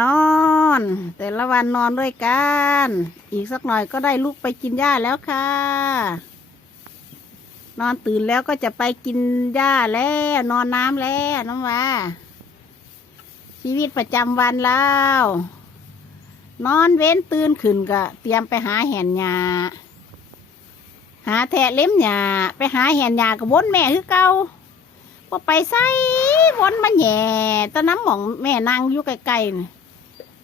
นอน แต่ละวันนอนด้วยกัน อีกสักหน่อยก็ได้ลุกไปกินหญ้าแล้วค่ะ นอนตื่นแล้วก็จะไปกินหญ้าแล้ว นอนน้ำแล้วน้องว่า ชีวิตประจำวันเรานอนเว้นตื่นขึ้นก็เตรียมไปหาแหนหญ้าหาแทะเล็มหญ้าไปหาแหนหญ้ากับวนแม่คือเก่าพอไปใส่วนมาแหย่ตอนน้ำหมองแม่นางอยู่ไกลๆ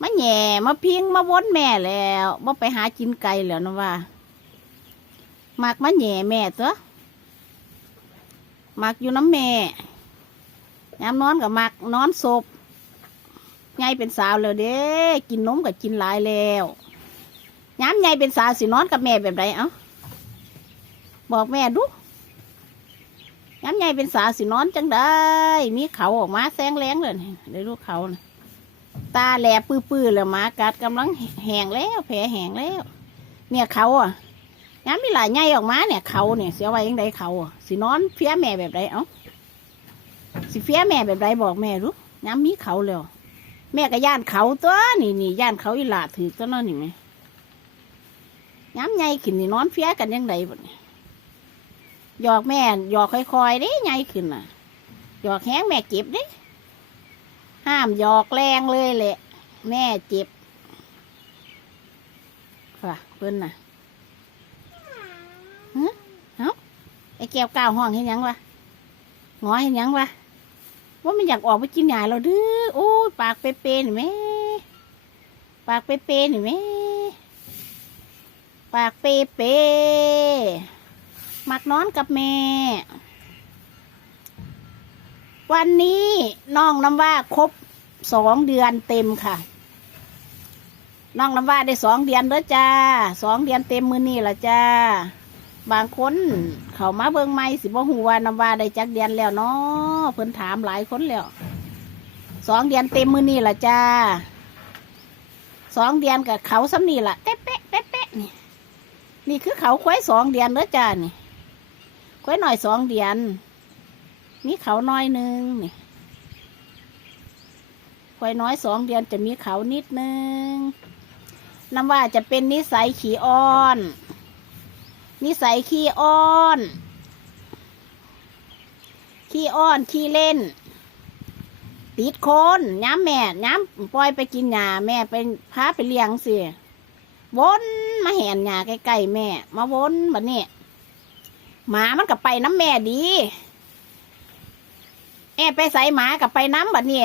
มาแหย่มาพิงมาวนแม่แล้วบ่ไปหากินไก่แล้วนะว่ามักมาแหย่แม่ตัวมักอยู่น้ำแม่ยามนอนกับมักนอนศพไงเป็นสาวแล้วเด้ กินนมกับกินหลายแล้วยามไงเป็นสาวสินอนกับแม่แบบไรเอ้าบอกแม่ดูย้ำใหญ่เป็นสาวสินอนจังได้มีเขาออกมาแซงแรงเลยได้ลูกเขานะ ตาแหลปื้อๆแล้วหมากัดกำลังแห้งแล้วแผลแห้งแล้ว เนี่ยเขาอะย้ำมีหลายใหญ่ออกมาเนี่ยเขาเนี่ยเสียไว้ยังไงเขาอะสินอนเฟี้ยแม่แบบไรเอ้าสิเฟี้ยแม่แบบไรบอกแม่รู้ย้ำมีเขาแล้ว แม่ก็ย่านเขาตัวนี่นี่ย่านเขาอีหลาถือตัวนั่นนี่ไหมย้ำใหญ่ขึ้นนี่นอนเฟี้ยกันยังไงบ่เนี่ยหยอกแม่หยอกค่อยๆเด้ไงขึ้นน่ะหยอกแห้งแม่เจ็บเด้ ห้ามหยอกแรงเลยแหละ แม่เจ็บ ค่ะเพิ่นน่ะฮะเอ้าไอ้แก้วก้าวห้องเห็นยังวะงอเห็นยังวะว่ามันอยากออกไปกินหญ้าเราดื้อโอ้ยปากเปๆนี่แม่ปากเปๆนี่แม่ปากเปๆมักนอนกับแม่ วันนี้น้องน้ำว่าครบสองเดือนเต็มค่ะ น้องน้ำว่าได้สองเดือนเด้อจ้าสองเดือนเต็มมือนี่ละจ้า บางคนเขามาเบิ่งไม่สิบ่ฮู้ว่าน้ำว่าได้จักเดือนแล้วเนาะเพิ่นถามหลายคนแล้วสองเดือนเต็มมือนี่ละจ้าสองเดือนกับเขาซ้ำนี่ละเต๊ะเป๊ะเป๊ะเป๊ะนี่นี่คือเขาควายสองเดือนเด้อจ้านี่ควายหน่อยสองเดือน มีเขาน้อยหนึ่งนี่ควายน้อยสองเดือนจะมีเขานิดนึงน้ำว่าจะเป็นนิสัยขี้อ้อน นิสัยขี้อ้อน ขี้อ้อนขี้เล่น ติดโคนย้ำแม่ย้ำปล่อยไปกินหญ้าแม่ไปพาไปเลี้ยงสิวนมาแหนหญ้าใกล้ๆแม่ มาวนแบบนี้หมามันกับไปน้ำแม่ดี แม่ไปใส่หมากับไปน้ำแบบนี้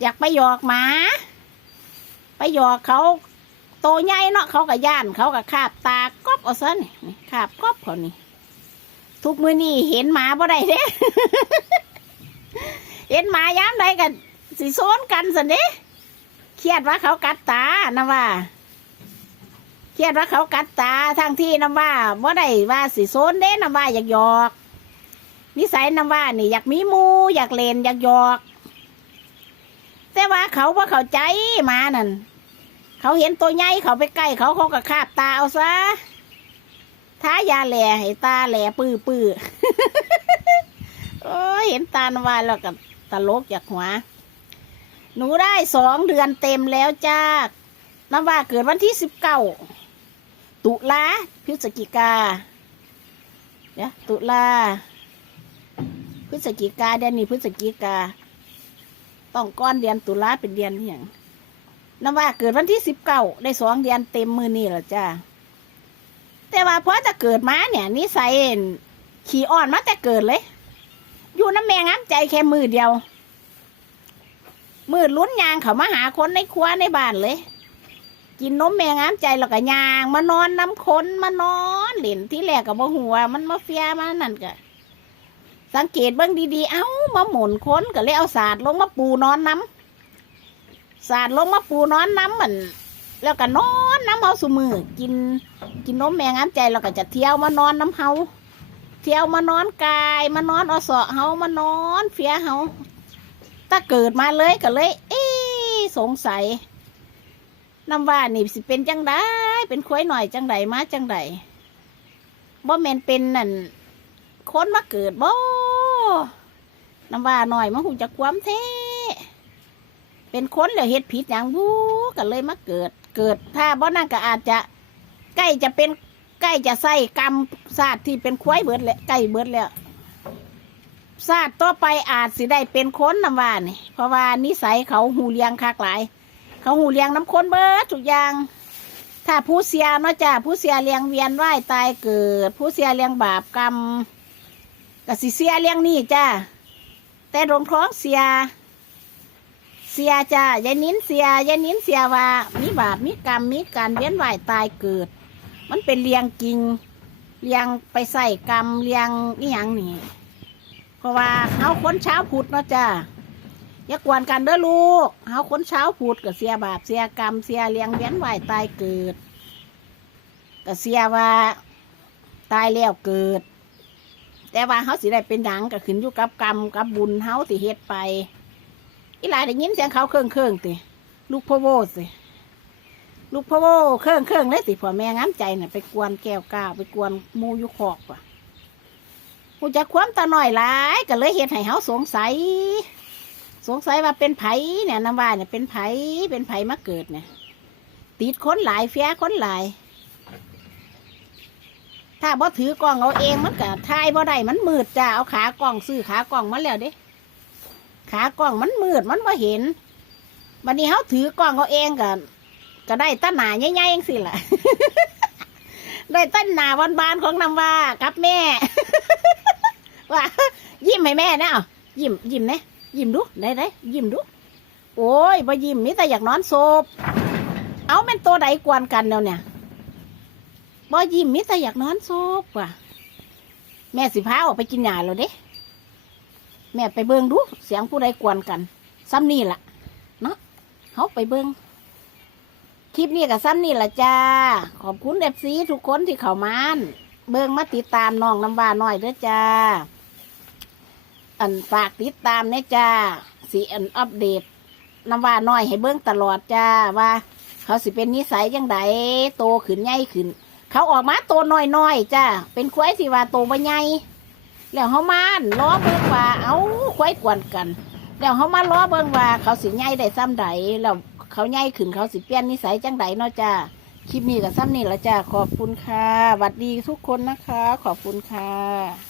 อยากไปหยอกหมา ไปหยอกเขาโตใหญ่เนาะเขากับย่าน เขากับคาบตากอบเอาซะนี่คาบกอบเขานี่ทุกมือนี่เห็นหมาบ่ได้เด้เห็นหมาย้ำใดกันสิโซนกันสิเด้เครียดว่าเขากัดตานะว่าเครียดว่าเขากัดตาทั้งที่น้ำว่าว่ได้ว่าสิโซนเด้น้ำว่าอยากหยอก นิสัยน้ำว่านี่อยากมีมูอยากเล่นอยากหยอก แต่ว่าเขาว่าเขาใจมานั่นเขาเห็นตัวใหญ่เขาไปใกล้เขาเขาก็คาบตาเอาซะท้ายาแหล่ให้ตาแหล่ปื้อปื้อโอ้เห็นตาน้ำว่าแล้วก็ตลกอยากหัว หนูได้สองเดือนเต็มแล้วจ้าน้ำว่าเกิดวันที่สิบเก้าตุลาพฤศจิกาเดี๋ยตุลา พฤศจิกาเดือนนี้พฤศจิกา ต้องก้อนเดือนตุลาเป็นเดือนอย่างน้ำว่าเกิดวันที่สิบเก้าได้สองเดือนเต็มมือนี่แหละจ้าแต่ว่าพอจะเกิดมาเนี่ยนิสัยขี่อ่อนมาแต่เกิดเลย อยู่น้ำแมงน้ำใจแค่มือเดียว มืดลุ้นยางเขามาหาคนในครัวในบ้านเลย กินนมแมงน้ำใจแล้วก็ยาง มานอนน้ำคนมานอนเหล่นที่แรกกับบ่หัว มันมาเฟียมานั่นก็ สังเกตเบื้องดีๆ เอ้ามาหมุนค้นก็เลยเอาศาสตร์ลงมาปูนอนน้ำศาสตร์ลงมาปูนอนน้ำเหมือนแล้วก็นอนน้ำเฮาสุมือกินกินนมแมงน้ำใจแล้วก็จะเที่ยวมานอนน้ำเฮาเที่ยวมานอนกายมานอนอสอเฮามานอนเฟียเฮาถ้าเกิดมาเลยก็เลย เอ๊สงสัยน้ำว่านี่สิเป็นจังไดเป็นควายหน่อยจังไดมาจังไดบ่แมนเป็นนั่นคนมาเกิดบ่ น้ำว่าหน่อยมาหูจักความเท่เป็นคนแล้วเฮ็ดผิดอย่างบู้ก็เลยมาเกิด เกิดถ้าบ่นั่นก็อาจจะใกล้จะเป็นใกล้จะใส่กรรมศาสตร์ที่เป็นควายเบิดแล้วใกล้เบิดแล้วศาสตร์ต่อไปอาจสิได้เป็นคนน้ำว่านี่เพราะว่านิสัยเขาหูเลี้ยงคักหลาย เขาหูเลี้ยงน้ำคนเบิดทุกอย่าง ถ้าผู้เสียเนาะจ้าผู้เสียเลี้ยงเวียนว่ายตายเกิด ผู้เสียเลี้ยงบาปกรรม ก็สิเสียเลี้ยงนี่จ้าแต่หลวงท้องเสีย เสียจ้ายายนิ้นเสียยายนิ้นเสียว่ามีบาปมีกรรมมีการเวียนว่ายตายเกิด มันเป็นเลี้ยงจริงเลี้ยงไปใส่กรรมเลี้ยงนี่ยังนี่เพราะว่าเขาคนเช้าพุทธเนาะจ้าอย่ากวนกันเด้อลูกเขาคนเช้าพุทธก็เสียบาปเสียกรรมเสียเลี้ยงเวียนว่ายตายเกิดก็เสียว่าตายแล้วเกิด แต่ว่าเขาสิได้เป็นหยังก็ขึ้นอยู่กับกรรมกับบุญเขาที่เฮ็ดไป อีหลายได้ยินเสียงเขาเครื่องเครื่องติลูกพ่อโวสิลูกพ่อโวเครื่องเครื่องเลยติพ่อแม่งามใจน่ะไปกวนแก้วก้าวไปกวนมูยุคอกว่ะกูจะความตาหน่อยหลายก็เลยเฮ็ดให้เขาสงสัย สงสัยว่าเป็นไผเนี่ยน้ำว่าเนี่ยเป็นไผเป็นไผมาเกิดเนี่ยติดคนหลายเฟียคนหลาย ถ้าบ่ถือกล้องเอาเองมันก็ทายบ่ได้มันมืดจ้าเอาขากล้องซื้อขากล้องมาแล้วเด้ขากล้องมันมืดมันไม่เห็นวันนี้เขาถือกล้องเขาเองก็ก็ได้ต้นหนาใหญ่ๆเองสิล่ะ ได้ต้นหนาวันบานของนำว่ากับแม่ ว่า ยิ้มให้แม่นะเอายิ้มยิ้มนะยิ้มดูได้ได้ยิ้มดู โอ้ยบ่ยิ้มมิแต่อยากนอนโซบเอาเป็นตัวใดกวนกันแล้วเนี่ย บ่ยิ้มมิแต่อยากนอนโซบว่ะ แม่สิพาออกไปกินหญ้าแล้วเด้ แม่ไปเบิ่งดูเสียงผู้ใดกวนกันซ้ำนี่ล่ะ เนาะเขาไปเบิ่งคลิปนี้กับซ้ำนี่ล่ะจ้า ขอบคุณเอฟซีทุกคนที่เข้ามาเบิ่งมาติดตามน้องน้ำว่าน้อยเด้อจ้า อันฝากติดตามเนี่ยจ้าสีอันอัปเดตน้ำว่าน้อยให้เบิ่งตลอดจ้าว่า เขาสิเป็นนิสัยยังไงโตขึ้นใหญ่ขึ้น เขาออกมาโตน้อยๆจ้าเป็นควายสีว่าโตบ่ใหญ่แล้วเขามาล้อเบิ่งว่า เอาควายกวนกัน แล้วเขามาล้อเบิ่งว่า เขาสิใหญ่ได้ซ้ำใดแล้วเขาใหญ่ขึ้นเขาสิเปลี่ยนนิสัยจังใดเนาะจ้าคลิปนี้กับซ้ำนี่ละจ้าขอบคุณค่ะสวัสดีทุกคนนะคะ ขอบคุณค่ะ